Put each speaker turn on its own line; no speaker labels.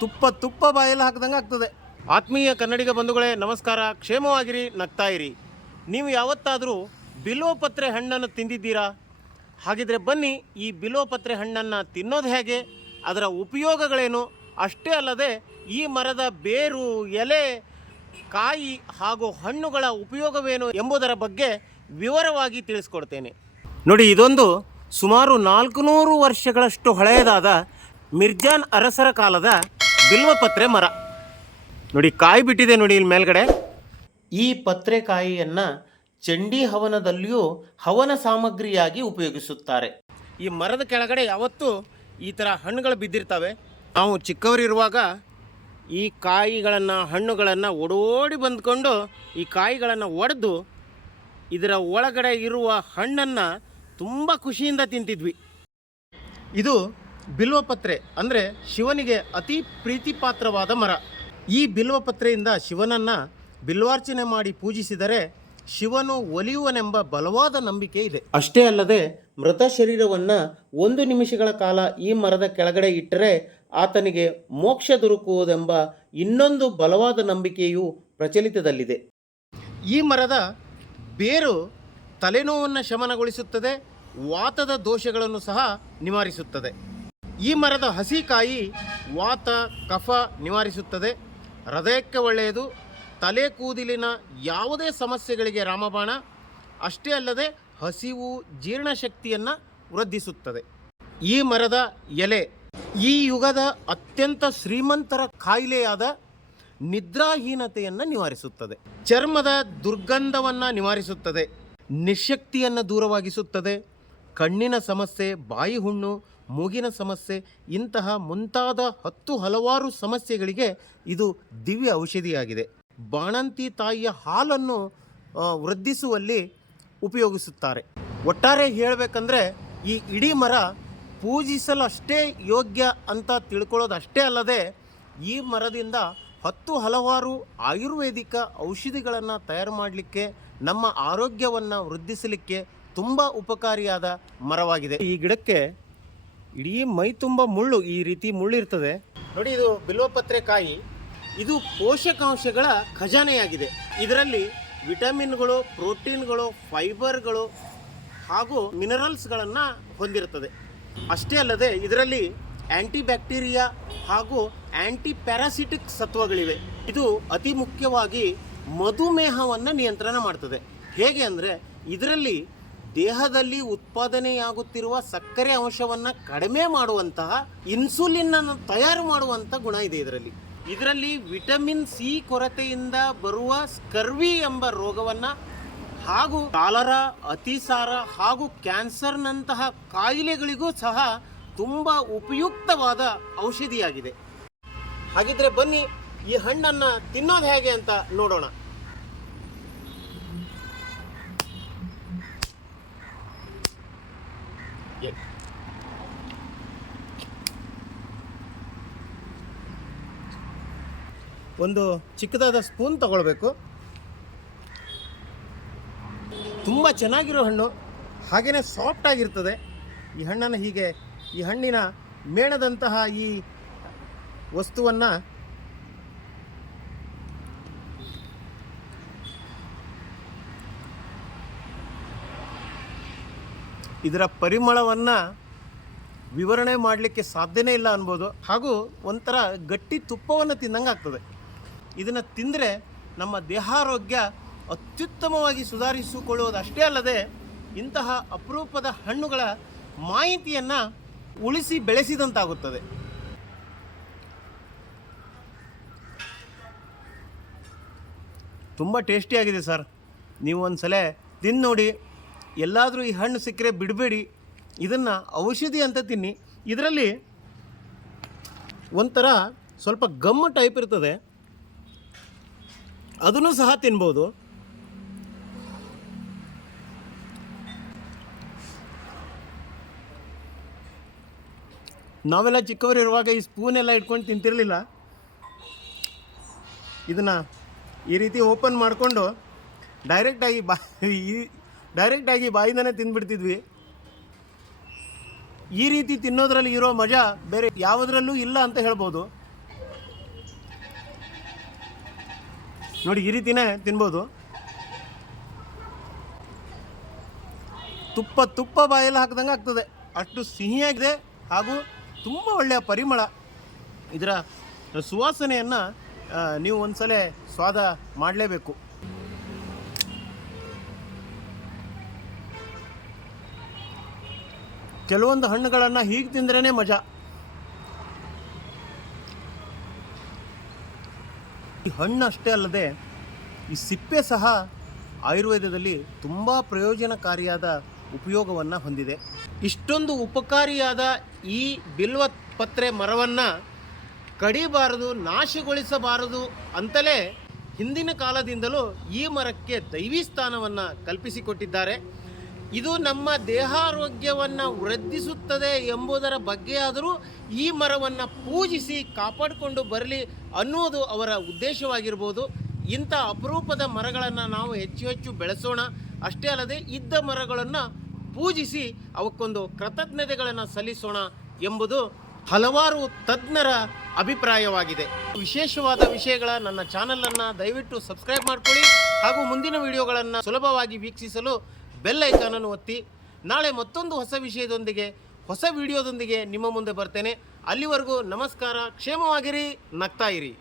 ತುಪ್ಪ ತುಪ್ಪ ಬಾಯಲ್ಲಿ ಹಾಕ್ದಂಗೆ ಆಗ್ತದೆ. ಆತ್ಮೀಯ ಕನ್ನಡಿಗ ಬಂಧುಗಳೇ, ನಮಸ್ಕಾರ. ಕ್ಷೇಮವಾಗಿರಿ, ನಗ್ತಾ ಇರಿ. ನೀವು ಯಾವತ್ತಾದರೂ ಬಿಲ್ವಪತ್ರೆ ಹಣ್ಣನ್ನು ತಿಂದಿದ್ದೀರಾ? ಹಾಗಿದ್ರೆ ಬನ್ನಿ, ಈ ಬಿಲ್ವಪತ್ರೆ ಹಣ್ಣನ್ನು ತಿನ್ನೋದು ಹೇಗೆ? ಅದರ ಉಪಯೋಗಗಳೇನು? ಅಷ್ಟೇ ಅಲ್ಲದೆ, ಈ ಮರದ ಬೇರು, ಎಲೆ, ಕಾಯಿ ಹಾಗೂ ಹಣ್ಣುಗಳ ಉಪಯೋಗವೇನು ಎಂಬುದರ ಬಗ್ಗೆ ವಿವರವಾಗಿ ತಿಳಿಸ್ಕೊಡ್ತೇನೆ. ನೋಡಿ, ಇದೊಂದು ಸುಮಾರು ನಾಲ್ಕುನೂರು ವರ್ಷಗಳಷ್ಟು ಹಳೆಯದಾದ ಮಿರ್ಜಾನ್ ಅರಸರ ಕಾಲದ ಬಿಲ್ವಪತ್ರೆ ಮರ. ನೋಡಿ, ಕಾಯಿ ಬಿಟ್ಟಿದೆ ನೋಡಿ ಇಲ್ಲಿ ಮೇಲ್ಗಡೆ. ಈ ಪತ್ರೆ ಕಾಯಿಯನ್ನು ಚಂಡಿ ಹವನದಲ್ಲಿಯೂ ಹವನ ಸಾಮಗ್ರಿಯಾಗಿ ಉಪಯೋಗಿಸುತ್ತಾರೆ. ಈ ಮರದ ಕೆಳಗಡೆ ಯಾವತ್ತೂ ಈ ಥರ ಹಣ್ಣುಗಳು ಬಿದ್ದಿರ್ತವೆ. ನಾವು ಚಿಕ್ಕವರಿರುವಾಗ ಈ ಕಾಯಿಗಳನ್ನು, ಹಣ್ಣುಗಳನ್ನು ಓಡೋಡಿ ಬಂದ್ಕೊಂಡು ಈ ಕಾಯಿಗಳನ್ನು ಒಡೆದು ಇದರ ಒಳಗಡೆ ಇರುವ ಹಣ್ಣನ್ನು ತುಂಬ ಖುಷಿಯಿಂದ ತಿಂತಿದ್ವಿ. ಇದು ಬಿಲ್ವಪತ್ರೆ ಅಂದರೆ ಶಿವನಿಗೆ ಅತಿ ಪ್ರೀತಿಪಾತ್ರವಾದ ಮರ. ಈ ಬಿಲ್ವಪತ್ರೆಯಿಂದ ಶಿವನನ್ನು ಬಿಲ್ವಾರ್ಚನೆ ಮಾಡಿ ಪೂಜಿಸಿದರೆ ಶಿವನು ಒಲಿಯುವನೆಂಬ ಬಲವಾದ ನಂಬಿಕೆ ಇದೆ. ಅಷ್ಟೇ ಅಲ್ಲದೆ ಮೃತ ಶರೀರವನ್ನು ಒಂದು ನಿಮಿಷಗಳ ಕಾಲ ಈ ಮರದ ಕೆಳಗಡೆ ಇಟ್ಟರೆ ಆತನಿಗೆ ಮೋಕ್ಷ ದೊರಕುವುದೆಂಬ ಇನ್ನೊಂದು ಬಲವಾದ ನಂಬಿಕೆಯು ಪ್ರಚಲಿತದಲ್ಲಿದೆ. ಈ ಮರದ ಬೇರು ತಲೆನೋವನ್ನು ಶಮನಗೊಳಿಸುತ್ತದೆ, ವಾತದ ದೋಷಗಳನ್ನು ಸಹ ನಿವಾರಿಸುತ್ತದೆ. ಈ ಮರದ ಹಸಿಕಾಯಿ ವಾತ, ಕಫ ನಿವಾರಿಸುತ್ತದೆ. ಹೃದಯಕ್ಕೆ ಒಳ್ಳೆಯದು. ತಲೆ ಕೂದಲಿನ ಯಾವುದೇ ಸಮಸ್ಯೆಗಳಿಗೆ ರಾಮಬಾಣ. ಅಷ್ಟೇ ಅಲ್ಲದೆ ಹಸಿವು, ಜೀರ್ಣಶಕ್ತಿಯನ್ನು ವೃದ್ಧಿಸುತ್ತದೆ. ಈ ಮರದ ಎಲೆ ಈ ಯುಗದ ಅತ್ಯಂತ ಶ್ರೀಮಂತರ ಕಾಯಿಲೆಯಾದ ನಿದ್ರಾಹೀನತೆಯನ್ನು ನಿವಾರಿಸುತ್ತದೆ. ಚರ್ಮದ ದುರ್ಗಂಧವನ್ನು ನಿವಾರಿಸುತ್ತದೆ. ನಿಶಕ್ತಿಯನ್ನು ದೂರವಾಗಿಸುತ್ತದೆ. ಕಣ್ಣಿನ ಸಮಸ್ಯೆ, ಬಾಯಿ ಹುಣ್ಣು ಮೂಗಿನ ಸಮಸ್ಯೆ, ಇಂತಹ ಮುಂತಾದ ಹತ್ತು ಹಲವಾರು ಸಮಸ್ಯೆಗಳಿಗೆ ಇದು ದಿವ್ಯ ಔಷಧಿಯಾಗಿದೆ. ಬಾಣಂತಿ ತಾಯಿಯ ಹಾಲನ್ನು ವೃದ್ಧಿಸುವಲ್ಲಿ ಉಪಯೋಗಿಸುತ್ತಾರೆ. ಒಟ್ಟಾರೆ ಹೇಳಬೇಕಂದ್ರೆ, ಈ ಇಡೀ ಮರ ಪೂಜಿಸಲು ಅಷ್ಟೇ ಯೋಗ್ಯ ಅಂತ ತಿಳ್ಕೊಳ್ಳೋದು ಅಷ್ಟೇ ಅಲ್ಲದೆ, ಈ ಮರದಿಂದ ಹತ್ತು ಹಲವಾರು ಆಯುರ್ವೇದಿಕ ಔಷಧಿಗಳನ್ನು ತಯಾರು ಮಾಡಲಿಕ್ಕೆ, ನಮ್ಮ ಆರೋಗ್ಯವನ್ನು ವೃದ್ಧಿಸಲಿಕ್ಕೆ ತುಂಬ ಉಪಕಾರಿಯಾದ ಮರವಾಗಿದೆ. ಈ ಗಿಡಕ್ಕೆ ಇಡೀ ಮೈ ತುಂಬ ಮುಳ್ಳು ಈ ರೀತಿ ಮುಳ್ಳಿರ್ತದೆ. ನೋಡಿ ಇದು ಬಿಲ್ವಪತ್ರೆ ಕಾಯಿ. ಇದು ಪೋಷಕಾಂಶಗಳ ಖಜಾನೆಯಾಗಿದೆ. ಇದರಲ್ಲಿ ವಿಟಮಿನ್ಗಳು, ಪ್ರೋಟೀನ್ಗಳು, ಫೈಬರ್ಗಳು ಹಾಗೂ ಮಿನರಲ್ಸ್ಗಳನ್ನು ಹೊಂದಿರುತ್ತದೆ. ಅಷ್ಟೇ ಅಲ್ಲದೆ ಇದರಲ್ಲಿ ಆ್ಯಂಟಿ ಬ್ಯಾಕ್ಟೀರಿಯಾ ಹಾಗೂ ಆ್ಯಂಟಿ ಪ್ಯಾರಾಸಿಟಿಕ್ ಸತ್ವಗಳಿವೆ. ಇದು ಅತಿ ಮುಖ್ಯವಾಗಿ ಮಧುಮೇಹವನ್ನು ನಿಯಂತ್ರಣ ಮಾಡ್ತದೆ. ಹೇಗೆ ಅಂದರೆ ಇದರಲ್ಲಿ ದೇಹದಲ್ಲಿ ಉತ್ಪಾದನೆಯಾಗುತ್ತಿರುವ ಸಕ್ಕರೆ ಅಂಶವನ್ನು ಕಡಿಮೆ ಮಾಡುವಂತಹ ಇನ್ಸುಲಿನ್ ತಯಾರು ಮಾಡುವಂಥ ಗುಣ ಇದೆ ಇದರಲ್ಲಿ. ಇದರಲ್ಲಿ ವಿಟಮಿನ್ ಸಿ ಕೊರತೆಯಿಂದ ಬರುವ ಸ್ಕರ್ವಿ ಎಂಬ ರೋಗವನ್ನು ಹಾಗೂ ಕಾಲರ, ಅತಿಸಾರ ಹಾಗೂ ಕ್ಯಾನ್ಸರ್ನಂತಹ ಕಾಯಿಲೆಗಳಿಗೂ ಸಹ ತುಂಬ ಉಪಯುಕ್ತವಾದ ಔಷಧಿಯಾಗಿದೆ. ಹಾಗಿದ್ರೆ ಬನ್ನಿ ಈ ಹಣ್ಣನ್ನು ತಿನ್ನೋದು ಹೇಗೆ ಅಂತ ನೋಡೋಣ. ಒಂದು ಚಿಕ್ಕದಾದ ಸ್ಪೂನ್ ತಗೊಳ್ಬೇಕು. ತುಂಬ ಚೆನ್ನಾಗಿರೋ ಹಣ್ಣು ಹಾಗೆಯೇ ಸಾಫ್ಟ್ ಆಗಿರ್ತದೆ. ಈ ಹಣ್ಣನ್ನು ಹೀಗೆ, ಈ ಹಣ್ಣಿನ ಮೇಣದಂತಹ ಈ ವಸ್ತುವನ್ನು ಇದರ ಪರಿಮಳವನ್ನು ವಿವರಣೆ ಮಾಡಲಿಕ್ಕೆ ಸಾಧ್ಯನೇ ಇಲ್ಲ ಅನ್ಬೋದು. ಹಾಗೂ ಒಂಥರ ಗಟ್ಟಿ ತುಪ್ಪವನ್ನು ತಿಂದಂಗೆ ಆಗ್ತದೆ ಇದನ್ನು ತಿಂದರೆ ನಮ್ಮ ದೇಹಾರೋಗ್ಯ ಅತ್ಯುತ್ತಮವಾಗಿ ಸುಧಾರಿಸಿಕೊಳ್ಳುವುದಷ್ಟೇ ಅಲ್ಲದೆ ಇಂತಹ ಅಪರೂಪದ ಹಣ್ಣುಗಳ ಮಾಹಿತಿಯನ್ನು ಉಳಿಸಿ ಬೆಳೆಸಿದಂತಾಗುತ್ತದೆ. ತುಂಬ ಟೇಸ್ಟಿಯಾಗಿದೆ ಸರ್. ನೀವು ಒಂದು ಸಲ ತಿಂದು ನೋಡಿ. ಎಲ್ಲಾದರೂ ಈ ಹಣ್ಣು ಸಿಕ್ಕರೆ ಬಿಡಬೇಡಿ. ಇದನ್ನು ಔಷಧಿ ಅಂತ ತಿನ್ನಿ. ಇದರಲ್ಲಿ ಒಂಥರ ಸ್ವಲ್ಪ ಗಮ್ ಟೈಪ್ ಇರ್ತದೆ. ಅದನ್ನು ಸಹ ತಿನ್ಬೋದು. ನಾವೆಲ್ಲ ಚಿಕ್ಕವರಿರುವಾಗ ಈ ಸ್ಪೂನ್ ಎಲ್ಲ ಇಟ್ಕೊಂಡು ತಿಂತಿರಲಿಲ್ಲ. ಇದನ್ನ ಈ ರೀತಿ ಓಪನ್ ಮಾಡಿಕೊಂಡು ಡೈರೆಕ್ಟಾಗಿ ಬಾ ಈ ಡೈರೆಕ್ಟಾಗಿ ಬಾಯಿಂದನೇ ತಿಂದ್ಬಿಡ್ತಿದ್ವಿ. ಈ ರೀತಿ ತಿನ್ನೋದ್ರಲ್ಲಿ ಇರೋ ಮಜಾ ಬೇರೆ ಯಾವುದರಲ್ಲೂ ಇಲ್ಲ ಅಂತ ಹೇಳ್ಬೋದು. ನೋಡಿ, ಈ ರೀತಿನೇ ತಿನ್ಬೋದು. ತುಪ್ಪ ತುಪ್ಪ ಬಾಯಲ್ಲಿ ಹಾಕ್ದಂಗೆ ಆಗ್ತದೆ. ಅಷ್ಟು ಸಿಹಿಯಾಗಿದೆ ಹಾಗೂ ತುಂಬ ಒಳ್ಳೆಯ ಪರಿಮಳ. ಇದರ ಸುವಾಸನೆಯನ್ನು ನೀವು ಒಂದ್ಸಲ ಸ್ವಾದ ಮಾಡಲೇಬೇಕು. ಕೆಲವೊಂದು ಹಣ್ಣುಗಳನ್ನು ಹೀಗೆ ತಿಂದ್ರೇ ಮಜಾ. ಈ ಹಣ್ಣು ಅಷ್ಟೇ ಅಲ್ಲದೆ ಈ ಸಿಪ್ಪೆ ಸಹ ಆಯುರ್ವೇದದಲ್ಲಿ ತುಂಬ ಪ್ರಯೋಜನಕಾರಿಯಾದ ಉಪಯೋಗವನ್ನು ಹೊಂದಿದೆ. ಇಷ್ಟೊಂದು ಉಪಕಾರಿಯಾದ ಈ ಬಿಲ್ವ ಪತ್ರೆ ಮರವನ್ನು ಕಡಿಬಾರದು, ನಾಶಗೊಳಿಸಬಾರದು ಅಂತಲೇ ಹಿಂದಿನ ಕಾಲದಿಂದಲೂ ಈ ಮರಕ್ಕೆ ದೈವಿ ಸ್ಥಾನವನ್ನು ಕಲ್ಪಿಸಿಕೊಟ್ಟಿದ್ದಾರೆ. ಇದು ನಮ್ಮ ದೇಹಾರೋಗ್ಯವನ್ನು ವೃದ್ಧಿಸುತ್ತದೆ ಎಂಬುದರ ಬಗ್ಗೆ ಆದರೂ ಈ ಮರವನ್ನು ಪೂಜಿಸಿ ಕಾಪಾಡಿಕೊಂಡು ಬರಲಿ ಅನ್ನೋದು ಅವರ ಉದ್ದೇಶವಾಗಿರ್ಬೋದು. ಇಂಥ ಅಪರೂಪದ ಮರಗಳನ್ನು ನಾವು ಹೆಚ್ಚು ಹೆಚ್ಚು ಬೆಳೆಸೋಣ. ಅಷ್ಟೇ ಅಲ್ಲದೆ ಇದ್ದ ಮರಗಳನ್ನು ಪೂಜಿಸಿ ಅವಕ್ಕೊಂದು ಕೃತಜ್ಞತೆಗಳನ್ನು ಸಲ್ಲಿಸೋಣ ಎಂಬುದು ಹಲವಾರು ತಜ್ಞರ ಅಭಿಪ್ರಾಯವಾಗಿದೆ. ವಿಶೇಷವಾದ ವಿಷಯಗಳ ನನ್ನ ಚಾನಲನ್ನು ದಯವಿಟ್ಟು ಸಬ್ಸ್ಕ್ರೈಬ್ ಮಾಡಿಕೊಳ್ಳಿ ಹಾಗೂ ಮುಂದಿನ ವಿಡಿಯೋಗಳನ್ನು ಸುಲಭವಾಗಿ ವೀಕ್ಷಿಸಲು ಬೆಲ್ ಐಕಾನನ್ನು ಒತ್ತಿ. ನಾಳೆ ಮತ್ತೊಂದು ಹೊಸ ವಿಷಯದೊಂದಿಗೆ, ಹೊಸ ವಿಡಿಯೋದೊಂದಿಗೆ ನಿಮ್ಮ ಮುಂದೆ ಬರ್ತೇನೆ. ಅಲ್ಲಿವರೆಗೂ ನಮಸ್ಕಾರ, ಕ್ಷೇಮವಾಗಿರಿ, ನಗ್ತಾ ಇರಿ.